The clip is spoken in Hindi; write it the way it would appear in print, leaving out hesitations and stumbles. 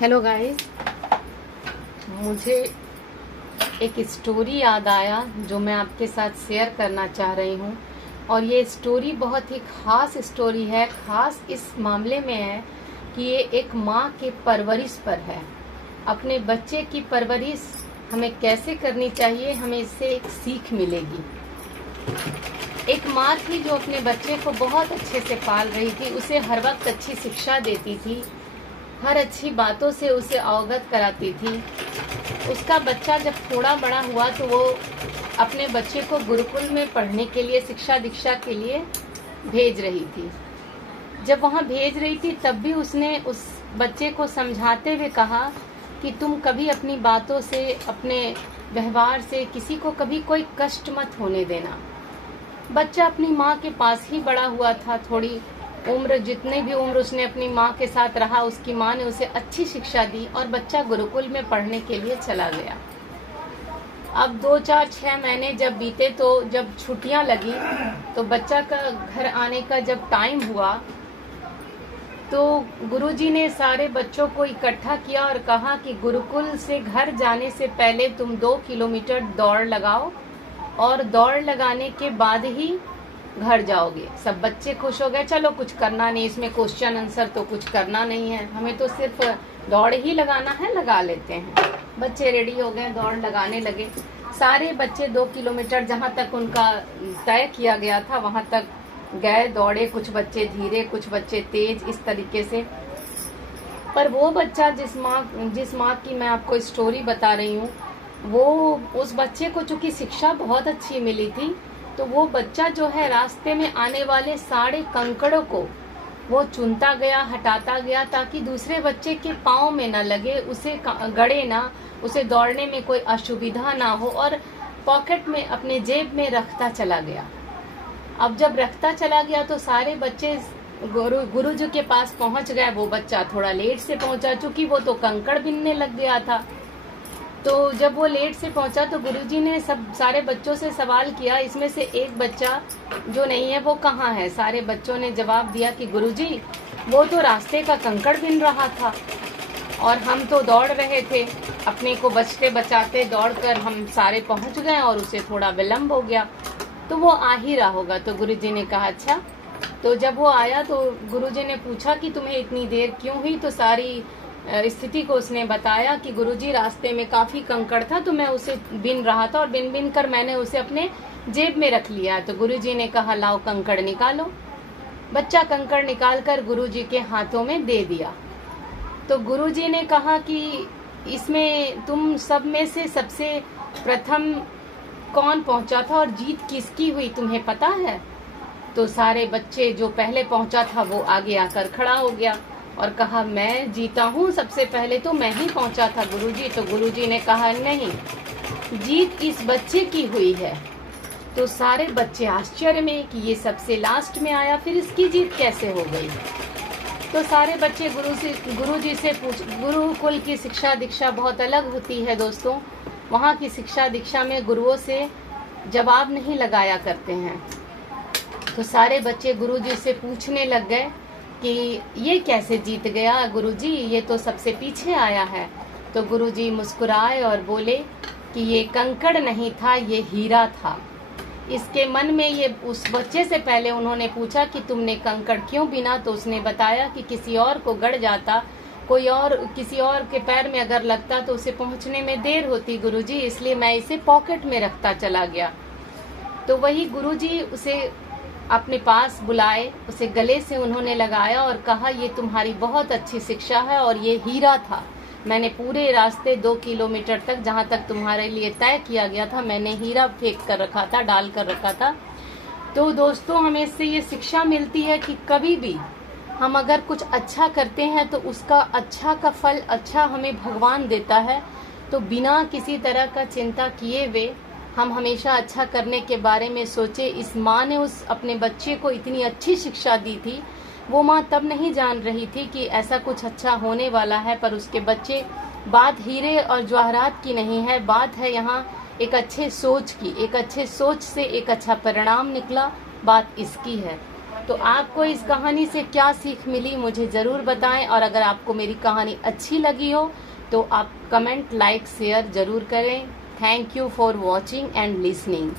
हेलो गाइस, मुझे एक स्टोरी याद आया जो मैं आपके साथ शेयर करना चाह रही हूँ। और ये स्टोरी बहुत ही ख़ास स्टोरी है। ख़ास इस मामले में है कि ये एक माँ के परवरिश पर है। अपने बच्चे की परवरिश हमें कैसे करनी चाहिए, हमें इससे एक सीख मिलेगी। एक माँ थी जो अपने बच्चे को बहुत अच्छे से पाल रही थी, उसे हर वक्त अच्छी शिक्षा देती थी, हर अच्छी बातों से उसे अवगत कराती थी। उसका बच्चा जब थोड़ा बड़ा हुआ तो वो अपने बच्चे को गुरुकुल में पढ़ने के लिए, शिक्षा दीक्षा के लिए भेज रही थी। जब वहाँ भेज रही थी तब भी उसने उस बच्चे को समझाते हुए कहा कि तुम कभी अपनी बातों से, अपने व्यवहार से किसी को कभी कोई कष्ट मत होने देना। बच्चा अपनी माँ के पास ही बड़ा हुआ था। थोड़ी उम्र, जितनी भी उम्र उसने अपनी माँ के साथ रहा, उसकी माँ ने उसे अच्छी शिक्षा दी और बच्चा गुरुकुल में पढ़ने के लिए चला गया। अब 2, 4, 6 महीने जब बीते तो जब छुट्टियां लगी तो बच्चा का घर आने का जब टाइम हुआ तो गुरुजी ने सारे बच्चों को इकट्ठा किया और कहा कि गुरुकुल से घर जाने से पहले तुम 2 किलोमीटर दौड़ लगाओ और दौड़ लगाने के बाद ही घर जाओगे। सब बच्चे खुश हो गए। चलो, कुछ करना नहीं, इसमें क्वेश्चन आंसर तो कुछ करना नहीं है, हमें तो सिर्फ दौड़ ही लगाना है, लगा लेते हैं। बच्चे रेडी हो गए, दौड़ लगाने लगे। सारे बच्चे 2 किलोमीटर जहाँ तक उनका तय किया गया था वहाँ तक गए, दौड़े। कुछ बच्चे धीरे, कुछ बच्चे तेज, इस तरीके से। पर वो बच्चा जिस माँ की मैं आपको स्टोरी बता रही हूँ, वो उस बच्चे को चूंकि शिक्षा बहुत अच्छी मिली थी तो वो बच्चा जो है रास्ते में आने वाले सारे कंकड़ों को वो चुनता गया, हटाता गया, ताकि दूसरे बच्चे के पाँव में न लगे, उसे गड़े ना, उसे दौड़ने में कोई असुविधा ना हो, और पॉकेट में, अपने जेब में रखता चला गया। अब जब रखता चला गया तो सारे बच्चे गुरुजी के पास पहुंच गए। वो बच्चा थोड़ा लेट से पहुंचा, चूंकि वो तो कंकड़ बिनने लग गया था। तो जब वो लेट से पहुंचा तो गुरुजी ने सारे बच्चों से सवाल किया, इसमें से एक बच्चा जो नहीं है वो कहाँ है। सारे बच्चों ने जवाब दिया कि गुरुजी, वो तो रास्ते का कंकड़ बिन रहा था और हम तो दौड़ रहे थे। अपने को बचते बचाते दौड़कर हम सारे पहुंच गए और उसे थोड़ा विलम्ब हो गया, तो वो आ ही रहा होगा। तो गुरुजी ने कहा अच्छा। तो जब वो आया तो गुरुजी ने पूछा कि तुम्हें इतनी देर क्यों हुई। तो सारी स्थिति को उसने बताया कि गुरुजी, रास्ते में काफी कंकड़ था तो मैं उसे बिन रहा था और बिन कर मैंने उसे अपने जेब में रख लिया। तो गुरुजी ने कहा लाओ कंकड़ निकालो। बच्चा कंकड़ निकालकर गुरुजी के हाथों में दे दिया। तो गुरुजी ने कहा कि इसमें तुम सब में से सबसे प्रथम कौन पहुंचा था और जीत किसकी हुई, तुम्हें पता है? तो सारे बच्चे, जो पहले पहुंचा था वो आगे आकर खड़ा हो गया और कहा मैं जीता हूँ, सबसे पहले तो मैं ही पहुंचा था गुरुजी। तो गुरुजी ने कहा नहीं, जीत इस बच्चे की हुई है। तो सारे बच्चे आश्चर्य में कि ये सबसे लास्ट में आया, फिर इसकी जीत कैसे हो गई। तो सारे बच्चे गुरुजी से गुरुकुल की शिक्षा दीक्षा बहुत अलग होती है दोस्तों। वहाँ की शिक्षा दीक्षा में गुरुओं से जवाब नहीं लगाया करते हैं। तो सारे बच्चे गुरुजी से पूछने लग गए कि ये कैसे जीत गया गुरुजी, ये तो सबसे पीछे आया है। तो गुरुजी मुस्कुराए और बोले कि ये कंकड़ नहीं था, ये हीरा था। इसके मन में ये, उस बच्चे से पहले उन्होंने पूछा कि तुमने कंकड़ क्यों बिना। तो उसने बताया कि किसी और को गड़ जाता, कोई और, किसी और के पैर में अगर लगता तो उसे पहुंचने में देर होती गुरुजी, इसलिए मैं इसे पॉकेट में रखता चला गया। तो वही गुरुजी उसे अपने पास बुलाए, उसे गले से उन्होंने लगाया और कहा ये तुम्हारी बहुत अच्छी शिक्षा है और ये हीरा था। मैंने पूरे रास्ते 2 किलोमीटर तक, जहाँ तक तुम्हारे लिए तय किया गया था, मैंने हीरा फेंक कर रखा था, डाल कर रखा था। तो दोस्तों, हमें इससे ये शिक्षा मिलती है कि कभी भी हम अगर कुछ अच्छा करते हैं तो उसका अच्छा का फल अच्छा हमें भगवान देता है। तो बिना किसी तरह का चिंता किए हुए हम हमेशा अच्छा करने के बारे में सोचे। इस माँ ने उस अपने बच्चे को इतनी अच्छी शिक्षा दी थी। वो माँ तब नहीं जान रही थी कि ऐसा कुछ अच्छा होने वाला है, पर उसके बच्चे, बात हीरे और जवाहरात की नहीं है, बात है यहाँ एक अच्छे सोच की। एक अच्छे सोच से एक अच्छा परिणाम निकला, बात इसकी है। तो आपको इस कहानी से क्या सीख मिली मुझे ज़रूर बताएं, और अगर आपको मेरी कहानी अच्छी लगी हो तो आप कमेंट, लाइक, शेयर ज़रूर करें। Thank you for watching and listening.